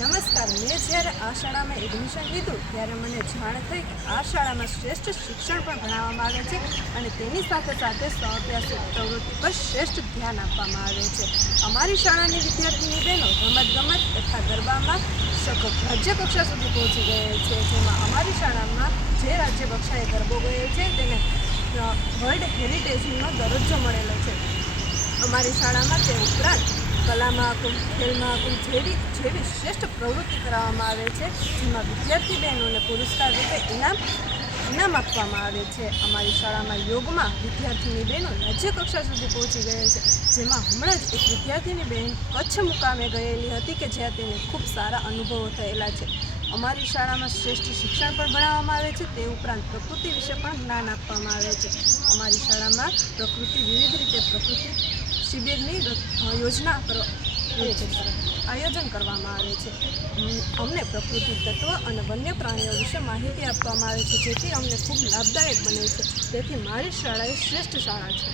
નમસ્કાર। મેં જ્યારે આ શાળામાં એડમિશન લીધું ત્યારે મને જાણ થઈ કે આ શાળામાં શ્રેષ્ઠ શિક્ષણ પણ ભણાવવામાં આવે છે અને તેની સાથે સાથે સ્વાભ્યાસિક પ્રવૃત્તિ પર શ્રેષ્ઠ ધ્યાન આપવામાં આવે છે। અમારી શાળાની વિદ્યાર્થીની બહેનો રમતગમત તથા ગરબામાં રાજ્ય કક્ષા સુધી પહોંચી ગયેલ છે, જેમાં અમારી શાળામાં જે રાજ્ય કક્ષાએ ગરબો ગયેલ છે તેને વર્લ્ડ હેરિટેજનો દરજ્જો મળેલો છે। અમારી શાળામાં તે ઉપરાંત કલા મહાકુંભ, ખેલ મહાકુંભ જેવી શ્રેષ્ઠ પ્રવૃત્તિ કરાવવામાં આવે છે, જેમાં વિદ્યાર્થી બહેનોને પુરસ્કાર રૂપે ઇનામ આપવામાં આવે છે। અમારી શાળામાં યોગમાં વિદ્યાર્થીની બહેનો રાજ્ય કક્ષા સુધી પહોંચી ગયેલ છે, જેમાં હમણાં જ એક વિદ્યાર્થીની બહેન કચ્છ મુકામે ગયેલી હતી કે જ્યાં તેને ખૂબ સારા અનુભવો થયેલા છે। અમારી શાળામાં શ્રેષ્ઠ શિક્ષણ પણ ભણાવવામાં આવે છે, તે ઉપરાંત પ્રકૃતિ વિશે પણ જ્ઞાન આપવામાં આવે છે। અમારી શાળામાં વિવિધ રીતે પ્રકૃતિ શિબિરની આયોજન કરવામાં આવે છે। અમને પ્રકૃતિ તત્વ અને વન્ય પ્રાણીઓ વિશે માહિતી આપવામાં આવે છે, જેથી અમને ખૂબ લાભદાયક બને છે। તેથી મારી શાળા એ શ્રેષ્ઠ શાળા છે।